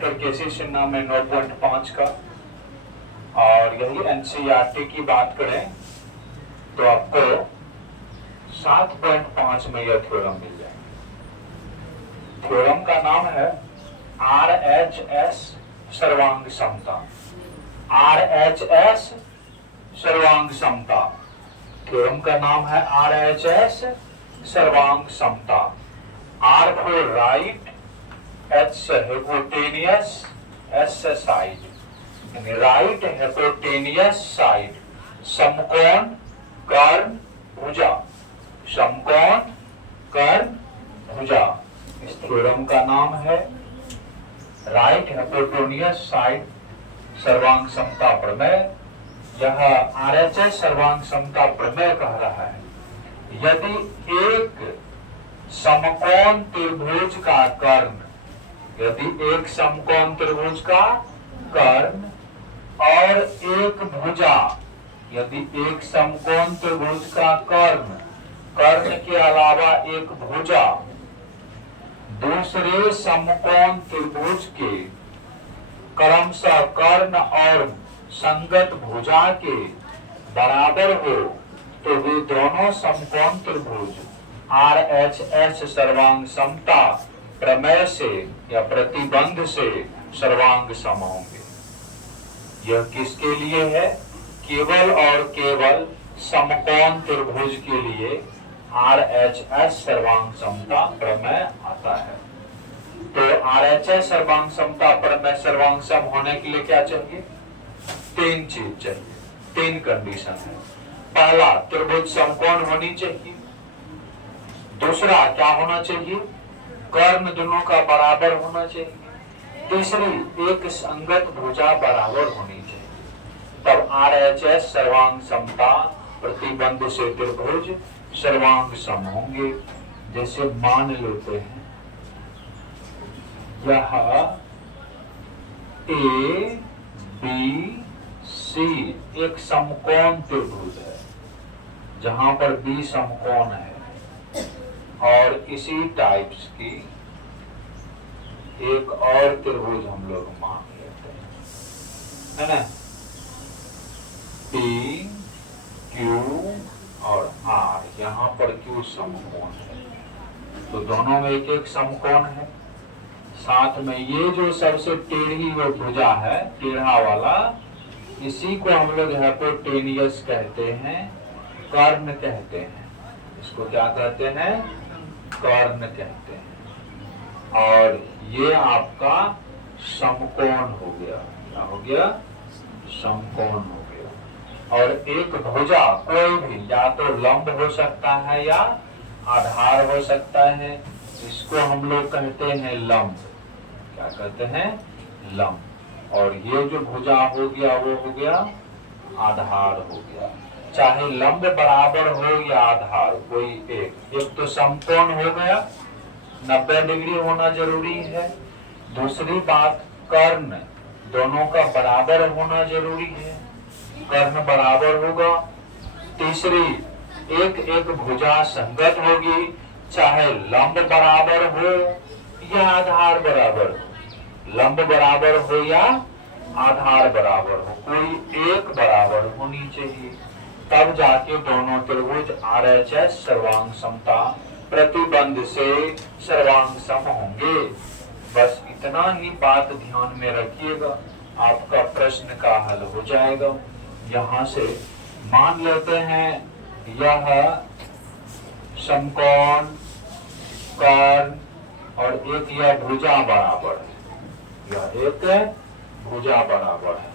Doctor केसी सिन्हा में 9.5 का, और यही एनसीईआरटी की बात करें तो आपको 7.5 में यह थ्योरम मिल जाएगा। थ्योरम का नाम है RHS सर्वांग समता। RHS सर्वांग समता, थ्योरम का नाम है RHS सर्वांग समता। R फॉर राइट, H से हाइपोटेनियस, S से साइड, यानी राइट हाइपोटेनियस साइड, समकोण कर्ण भुजा, समकोण कर्ण भुजा। इस थ्योरम का नाम है राइट हाइपोटेनियस साइड सर्वांग समता प्रमेय। यह RHS सर्वांग समता प्रमेय कह रहा है यदि एक समकोण त्रिभुज का कर्ण, यदि एक समकोण त्रिभुज का कर्ण और एक भुजा, यदि एक समकोण त्रिभुज का कर्ण, कर्ण के अलावा एक भुजा दूसरे समकोण त्रिभुज के क्रमशः कर्ण और संगत भुजा के बराबर हो तो वे दोनों समकोण त्रिभुज RHS सर्वांग समता प्रमेय से या प्रतिबंध से सर्वांग सम होंगे। यह किसके लिए है? केवल और केवल समकोण त्रिभुज के लिए RHS सर्वांग समता प्रमेय आता है। तो RHS सर्वांग समता प्रमेय सर्वांग सम होने के लिए क्या चाहिए? 3 चीज चाहिए, 3 कंडीशन है। पहला, त्रिभुज समकोण होनी चाहिए। दूसरा क्या होना चाहिए? कर्ण दोनों का बराबर होना चाहिए। तीसरी, एक संगत भुजा बराबर होनी चाहिए। तब RHS सर्वांग समता प्रतिबंध से त्रिभुज सर्वांग सम होंगे। जैसे मान लेते हैं यह ABC एक समकोण त्रिभुज है जहां पर B समकोण है, और इसी टाइप्स की एक और त्रिभुज हम लोग मान लेते हैं, है ना? P, Q और R, यहाँ पर Q समकोण है, तो दोनों में एक एक समकोण है। साथ में ये जो सबसे टेढ़ी वो भुजा है, टेढ़ा वाला, इसी को हम लोग हाइपोटेनियस कहते हैं, कर्ण कहते हैं। इसको क्या कहते हैं? कर्ण कहते हैं। और ये आपका समकोण हो गया। क्या हो गया? समकोण हो गया। और एक भुजा कोई भी या तो लंब हो सकता है या आधार हो सकता है, इसको हम लोग कहते हैं लंब। क्या कहते हैं? लंब। और ये जो भुजा हो गया वो हो गया आधार हो गया। चाहे लंब बराबर हो या आधार, कोई एक तो समकोण हो गया, 90 डिग्री होना जरूरी है। दूसरी बात, कर्ण दोनों का बराबर होना जरूरी है, कर्ण बराबर होगा। तीसरी, एक एक भुजा संगत होगी, चाहे लंब बराबर हो या आधार बराबर हो। लंब बराबर हो या आधार बराबर हो, कोई एक बराबर होनी चाहिए, तब जाके दोनों त्रिभुज RHS सर्वांग समता प्रतिबंध से सर्वांग सम होंगे। बस इतना ही बात ध्यान में रखिएगा, आपका प्रश्न का हल हो जाएगा। यहाँ से मान लेते हैं यह समकोण, कर्ण और एक यह भुजा बराबर है, यह एक भुजा बराबर है।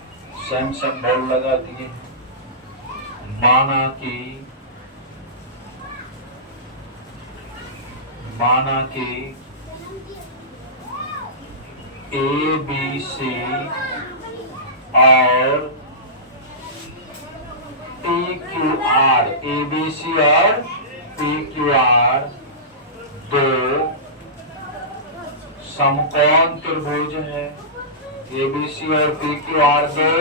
सेम सिंबल लगा दिए। माना कि ABC और PQR, ABC और PQR दो समकोण त्रिभुज है। ABC और PQR दो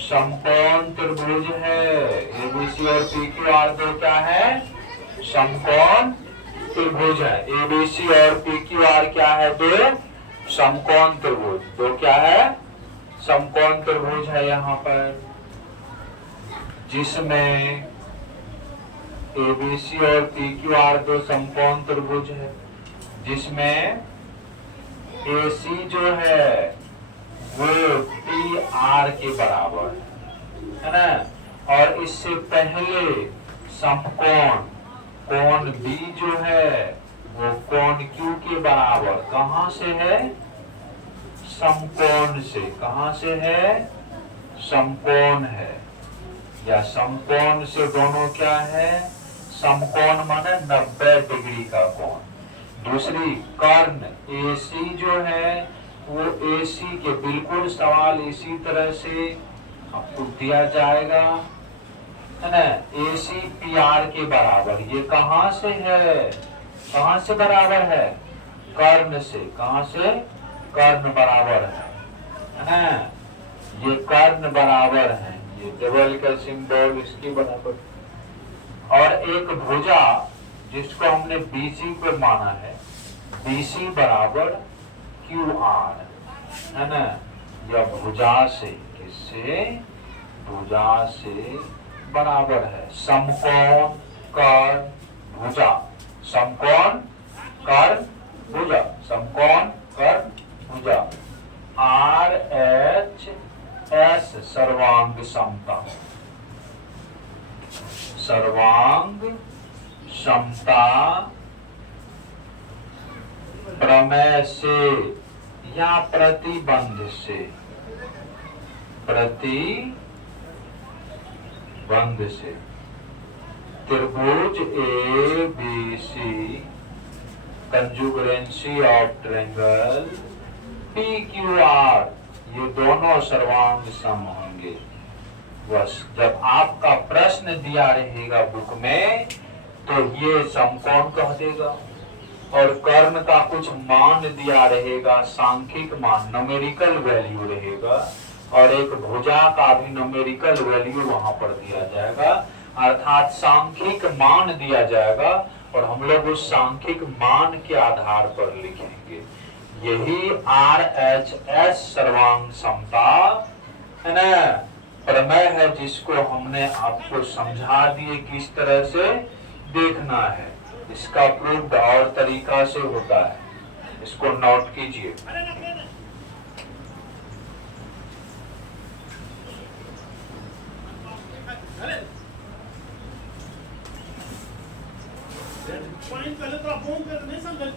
समकोण त्रिभुज है। ABC और PQR दो क्या है? समकोण त्रिभुज है। ABC और PQR क्या है? दो समकोण त्रिभुज। तो क्या है? समकोण त्रिभुज है यहाँ पर, जिसमें एबीसी और पीक्यूआर दो समकोण त्रिभुज है, जिसमें एसी जो है वो पी आर के बराबर है ना, और इससे पहले समकोण कोण बी जो है वो कोण क्यू के बराबर कहां से है? समकोण से। कहां से है? समकोण है, या समकोण से दोनों क्या है? समकोण माने 90 डिग्री का कोण। दूसरी कर्ण AC जो है वो AC के बिल्कुल सवाल इसी तरह से आपको दिया जाएगा, है ना, AC PR के बराबर। ये कहां से है? कहां से बराबर है? कर्ण से। कहां से? कर्ण बराबर है ना, ये कर्ण बराबर है, ये डबल का सिंबल इसकी बराबर। और एक भुजा जिसको हमने BC पे माना है, BC बराबर QR, है ना, यह भुजा से, किससे? भुजा से बराबर है। समकोण कर्ण भुजा, समकोण कर्ण भुजा, समकोण कर्ण भुजा। RHS सर्वांग समता, सर्वांग समता प्रमेय से या प्रतिबंध से, प्रतिबंध से त्रिभुज ABC कंजुगरेंसी ऑफ ट्रायंगल PQR, ये दोनों सर्वांग सम होंगे। बस जब आपका प्रश्न दिया रहेगा बुक में तो ये समकोण कह देगा, और कर्ण का कुछ मान दिया रहेगा, सांख्यिक मान, न्यूमेरिकल वैल्यू रहेगा, और एक भुजा का भी न्यूमेरिकल वैल्यू वहां पर दिया जाएगा, अर्थात सांख्यिक मान दिया जाएगा, और हम लोग उस सांख्यिक मान के आधार पर लिखेंगे। यही RHS सर्वांग समता, है ना, प्रमेय है, जिसको हमने आपको समझा दिए किस तरह से देखना है। इसका प्रूफ और तरीका से होता है, इसको नोट कीजिए। पहले तो फोन कर नहीं समझ